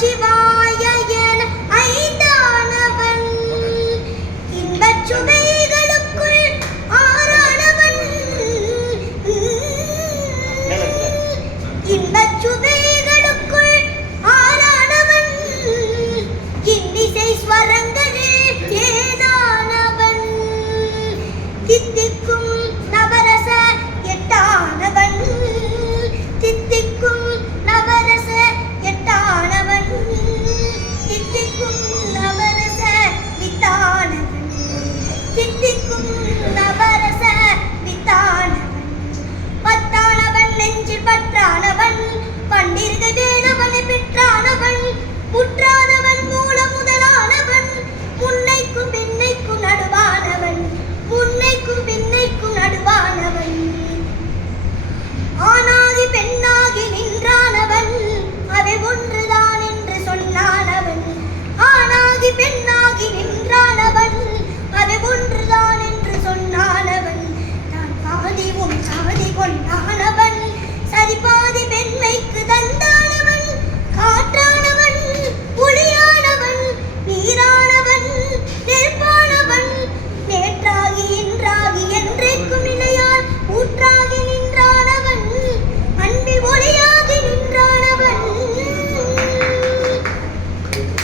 去吧。辛苦了